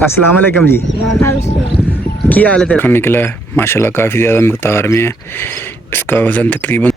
अस्सलाम वालेकुम जी, क्या हाल है तेरा? निकला है माशाल्लाह, काफ़ी ज़्यादा मकदार में है। इसका वज़न तकरीबन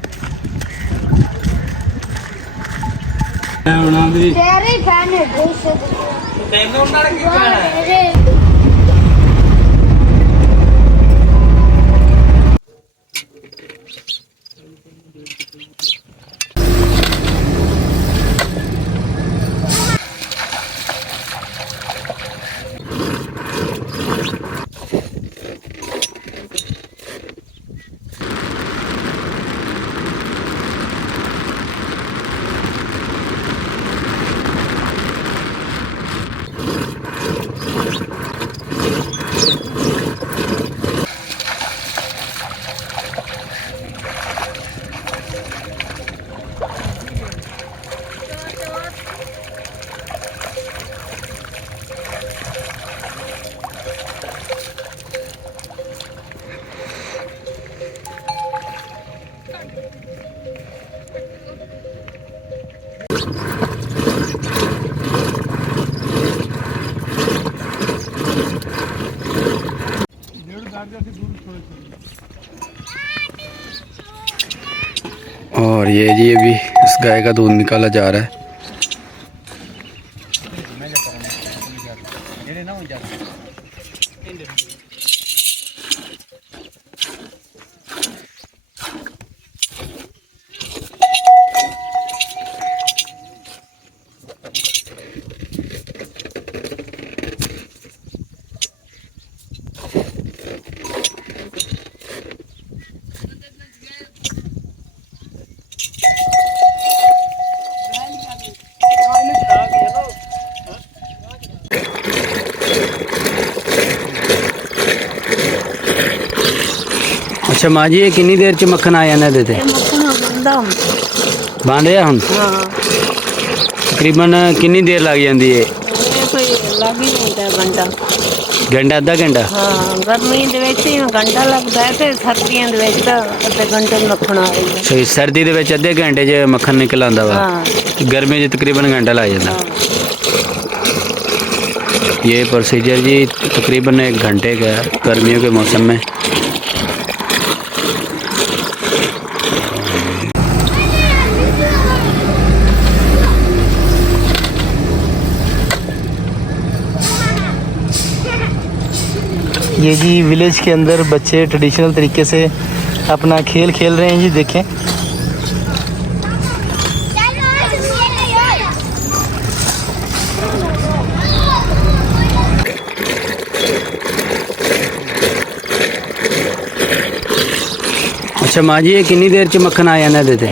और ये जी अभी इस गाय का दूध निकाला जा रहा है। अच्छा माँ जी, ये कितनी देर च मक्खन आ जाना देते बन रहा हूँ? तकरीबन कितनी देर लग जाती है? घंटा अद्धा घंटा? गर्मी घंटा लगता है, सर्दियों अद्धे घंटे मक्खन आ रही है। सही, सर्दी के अद्धे घंटे च मक्खन निकल आंदा वा, गर्मी च तकरीबन घंटा लग जाता। ये प्रोसीजर जी तकरीबन 1 घंटे का है गर्मियों के मौसम में। ये जी विलेज के अंदर बच्चे ट्रेडिशनल तरीके से अपना खेल खेल रहे हैं जी, देखें। अच्छा माँ जी, ये कितनी देर च मक्खन आ जाना देते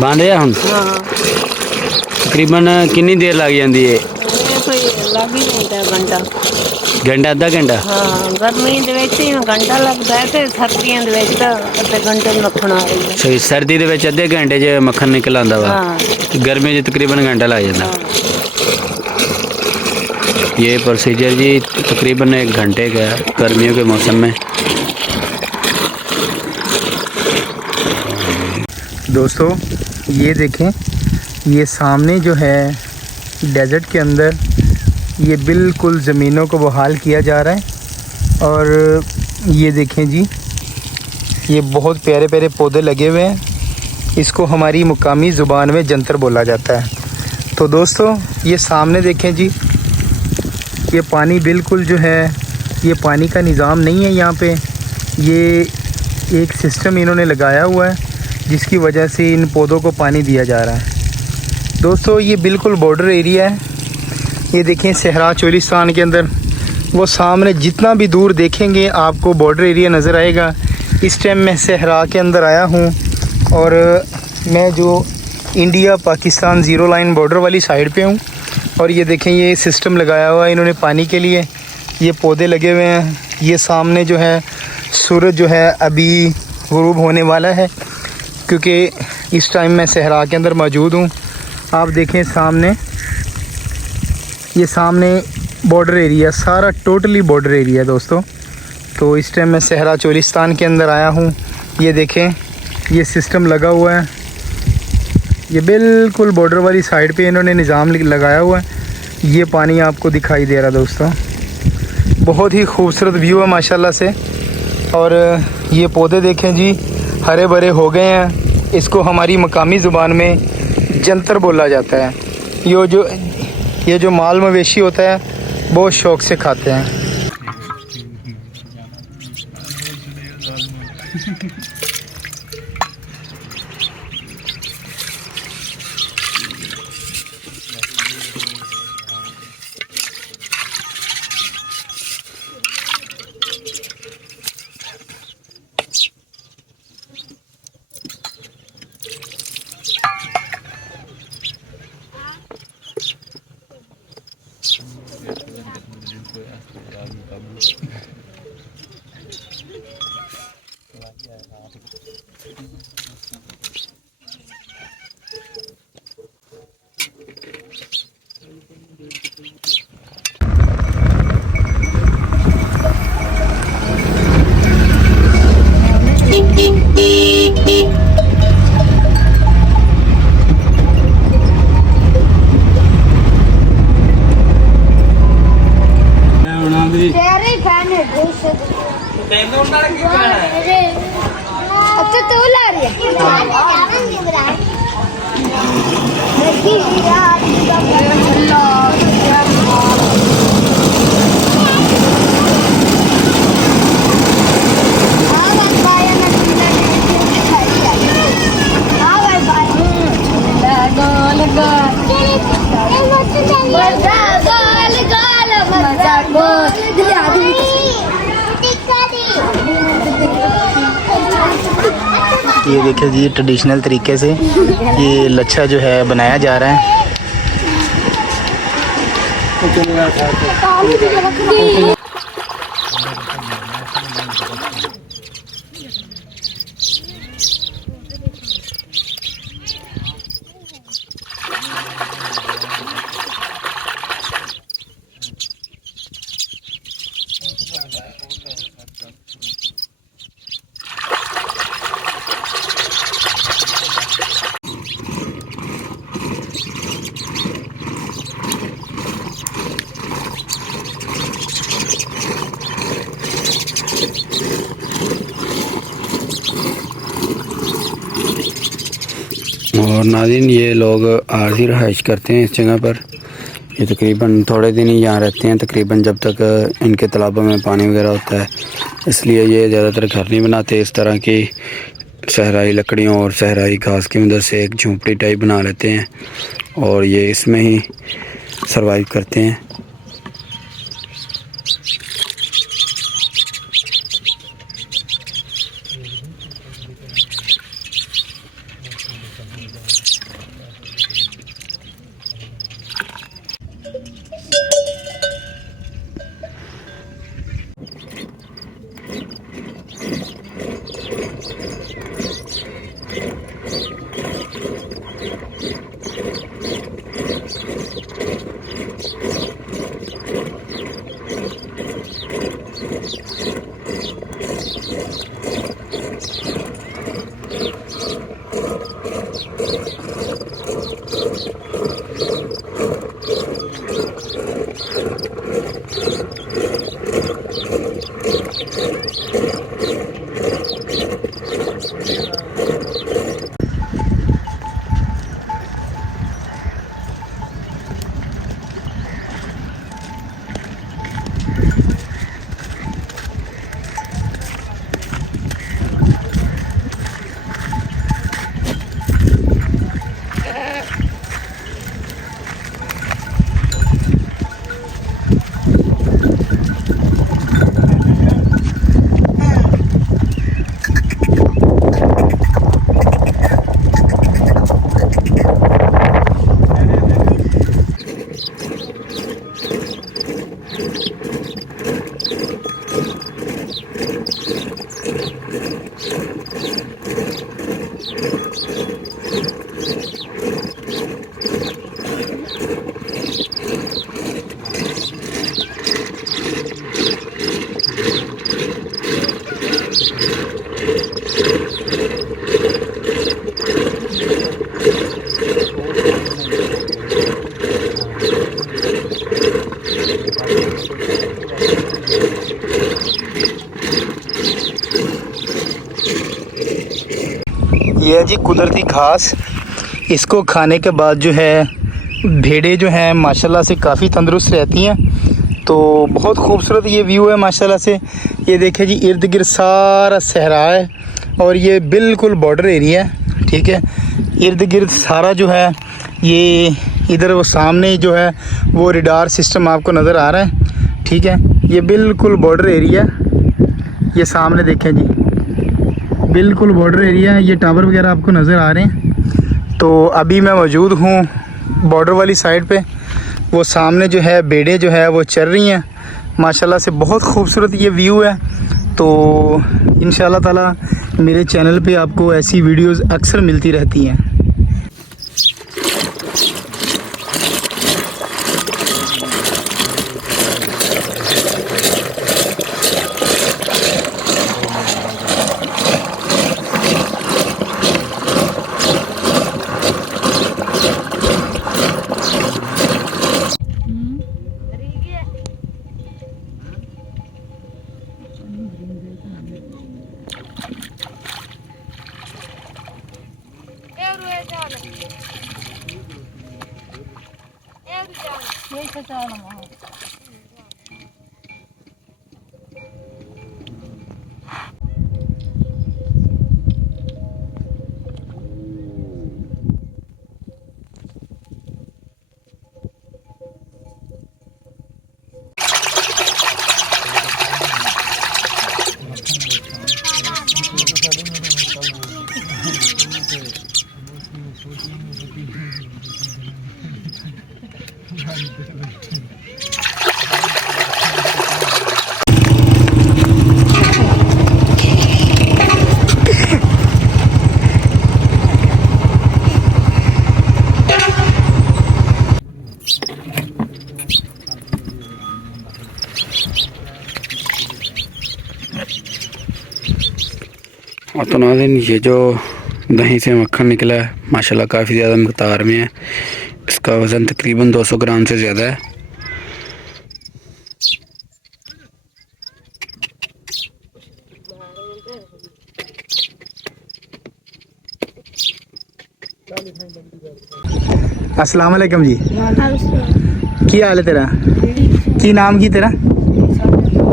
बन रहा हूँ? तकरीबन कितनी देर लग जाती है? घंटा अद्धा घंटा? गर्मी घंटा लगता है, सर्दियों अद्धे घंटे मक्खन आ रही है। सही, सर्दी के अद्धे घंटे च मक्खन निकल आंदा वा, गर्मी च तकरीबन घंटा लग जाता। ये प्रोसीजर जी तकरीबन 1 घंटे का है गर्मियों के मौसम में। दोस्तों ये देखें, ये सामने जो है डेजर्ट के अंदर ये बिल्कुल ज़मीनों को बहाल किया जा रहा है। और ये देखें जी, ये बहुत प्यारे प्यारे पौधे लगे हुए हैं। इसको हमारी मुकामी ज़ुबान में जंतर बोला जाता है। तो दोस्तों ये सामने देखें जी, ये पानी बिल्कुल जो है, ये पानी का निज़ाम नहीं है यहाँ पे। ये एक सिस्टम इन्होंने लगाया हुआ है जिसकी वजह से इन पौधों को पानी दिया जा रहा है। दोस्तों ये बिल्कुल बॉर्डर एरिया है। ये देखें सहरा चोलिस्तान के अंदर, वो सामने जितना भी दूर देखेंगे आपको बॉर्डर एरिया नज़र आएगा। इस टाइम मैं सहरा के अंदर आया हूँ और मैं जो India Pakistan zero line border वाली साइड पे हूँ। और ये देखें, ये सिस्टम लगाया हुआ है इन्होंने पानी के लिए, ये पौधे लगे हुए हैं। ये सामने जो है सूरज जो है अभी गुरूब होने वाला है, क्योंकि इस टाइम मैं सहरा के अंदर मौजूद हूँ। आप देखें सामने, ये सामने बॉर्डर एरिया, सारा टोटली बॉर्डर एरिया दोस्तों। तो इस टाइम मैं सहरा चोलिस्तान के अंदर आया हूँ। ये देखें, ये सिस्टम लगा हुआ है, ये बिल्कुल बॉर्डर वाली साइड पे इन्होंने निज़ाम लगाया हुआ है ये पानी आपको दिखाई दे रहा दोस्तों। बहुत ही खूबसूरत व्यू है माशाल्लाह से। और ये पौधे देखें जी, हरे भरे हो गए हैं। इसको हमारी मकामी ज़ुबान में जंतर बोला जाता है। ये जो माल मवेशी होता है बहुत शौक़ से खाते हैं। ये देखिए जी, ट्रेडिशनल तरीके से ये लच्छा जो है बनाया जा रहा है। और नाज़रीन, ये लोग आरज़ी रहाइश करते हैं इस जगह पर। ये तकरीबन थोड़े दिन ही यहाँ रहते हैं, तकरीबन जब तक इनके तालाबों में पानी वगैरह होता है। इसलिए ये ज़्यादातर घर नहीं बनाते। इस तरह की सहराई लकड़ियों और सहराई घास की मदद से एक झोंपड़ी टाइप बना लेते हैं और ये इसमें ही सरवाइव करते हैं। ये है जी कुदरती घास। इसको खाने के बाद जो है भेड़ें जो हैं माशाल्लाह से काफ़ी तंदुरुस्त रहती हैं। तो बहुत खूबसूरत ये व्यू है माशाल्लाह से। ये देखें जी, इर्द गिर्द सारा सहरा है और ये बिल्कुल बॉर्डर एरिया है, ठीक है। इर्द गिर्द सारा जो है ये इधर वो सामने जो है वो रडार सिस्टम आपको नज़र आ रहा है, ठीक है। ये बिल्कुल बॉर्डर एरिया, ये सामने देखें जी, बिल्कुल बॉर्डर एरिया है। ये टावर वगैरह आपको नज़र आ रहे हैं। तो अभी मैं मौजूद हूँ बॉर्डर वाली साइड पे। वो सामने जो है भेड़ें जो है वो चल रही हैं माशाल्लाह से। बहुत खूबसूरत ये व्यू है। तो इंशाल्लाह ताला मेरे चैनल पे आपको ऐसी वीडियोस अक्सर मिलती रहती हैं। और तो नाज़रीन, ये जो दही से मक्खन निकला है माशाल्लाह काफ़ी ज़्यादा मकदार में है। इसका वज़न तकरीबन 200 ग्राम से ज़्यादा है। अस्सलाम वालेकुम जी, की हाल है तेरा? की नाम की तेरा?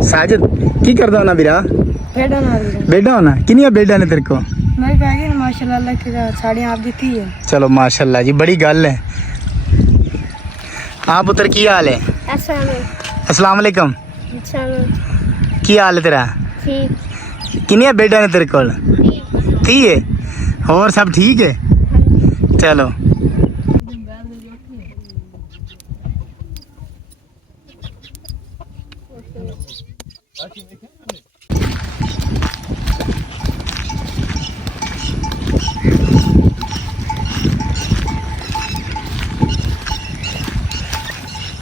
साजिद। की करदा होना बिरा? बेटा होना। किनिया बेटा ने तेरे को? माशाल्लाह की साड़ियाँ आप दी है। चलो माशाल्लाह जी, बड़ी गल है। हाँ पुत्र, की हाल है? अस्सलाम वालेकुम। की हाल है तेरा? किनिया बेटा ने तेरे को? ठीक है। और सब ठीक है? चलो।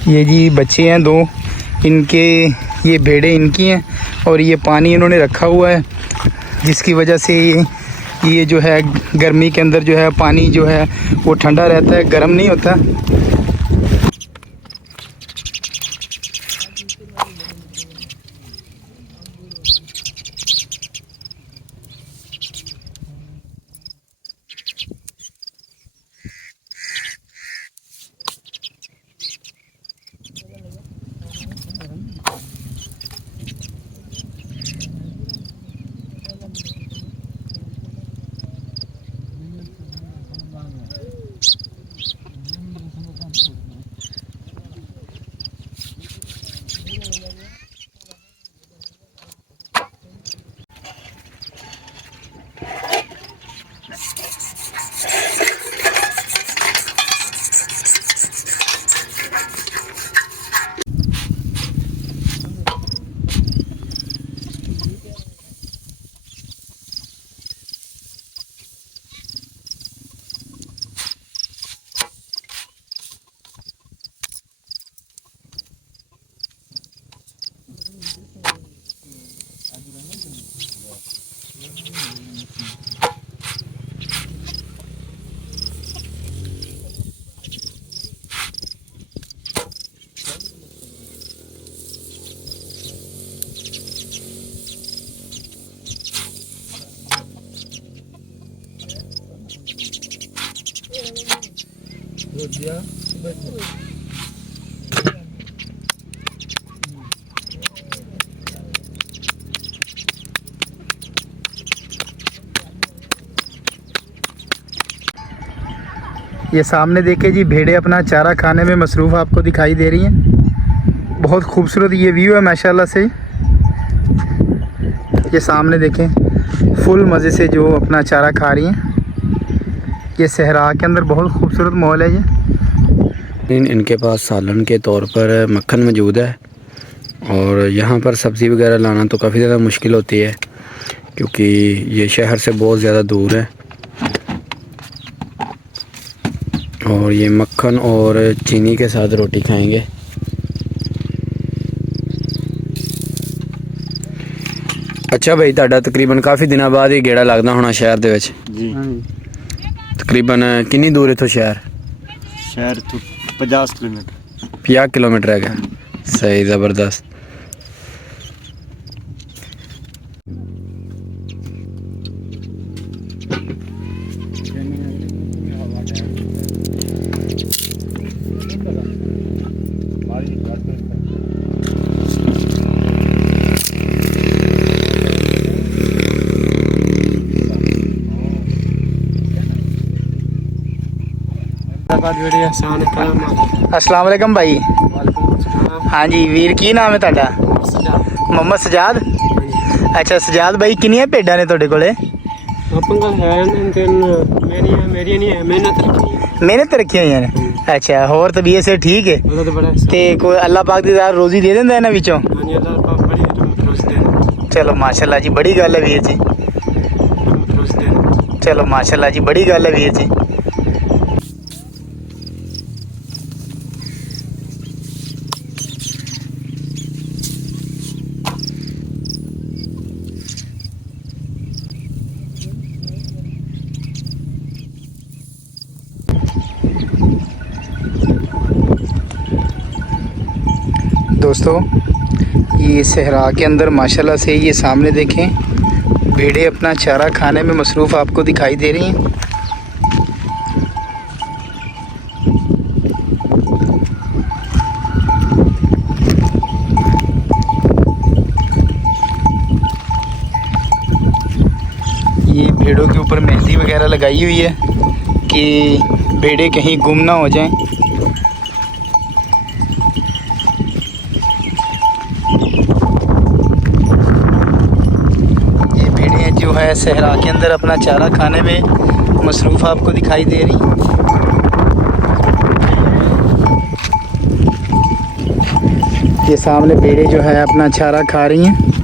ये जी बच्चे हैं दो, इनके ये भेड़ें इनकी हैं और ये पानी इन्होंने रखा हुआ है, जिसकी वजह से ये जो है गर्मी के अंदर जो है पानी जो है वो ठंडा रहता है, गर्म नहीं होता। ये सामने देखिए जी, भेड़ें अपना चारा खाने में मसरूफ़ आपको दिखाई दे रही हैं। बहुत खूबसूरत ये व्यू है माशाल्लाह से। ये सामने देखें, फुल मज़े से जो अपना चारा खा रही हैं। ये सहरा के अंदर बहुत खूबसूरत माहौल है ये। इनके पास सालन के तौर पर मक्खन मौजूद है, और यहाँ पर सब्ज़ी वगैरह लाना तो काफ़ी ज़्यादा मुश्किल होती है क्योंकि ये शहर से बहुत ज़्यादा दूर है। और ये मक्खन और चीनी के साथ रोटी खाएंगे। अच्छा भाई, ਤੁਹਾਡਾ तकरीबन काफ़ी दिनों बाद ही गेड़ा लगदा होना शहर दे विच जी। तकरीबन कितनी दूर इत्थों शहर? शहर तो 50 किलोमीटर। 50 किलोमीटर है। सही, ज़बरदस्त। अस्सलाम वालेकुम भाई। हाँ जी वीर, की नाम है ਤੁਹਾਡਾ? मोहम्मद सजाद। अच्छा सजाद भाई, कितनी भेडां ने ਤੁਹਾਡੇ ਕੋਲੇ? मेहनत रखी हुई ने। अच्छा, होर तबीयत से ठीक है? ते कोई अल्लाह पाक दी रोजी दे देंदा इन्हां विचों? चलो माशाल्लाह जी, बड़ी गल है वीर जी। चलो माशाल्लाह जी, बड़ी गल है वीर जी। दोस्तों, ये सहरा के अंदर माशाल्लाह से ये सामने देखें, भेड़ें अपना चारा खाने में मसरूफ़ आपको दिखाई दे रही हैं। ये भेड़ों के ऊपर मेहंदी वगैरह लगाई हुई है कि भेड़ें कहीं गुम ना हो जाएं। जो है सहरा के अंदर अपना चारा खाने में मसरूफ़ आपको दिखाई दे रही। ये सामने भेड़ें जो है अपना चारा खा रही हैं।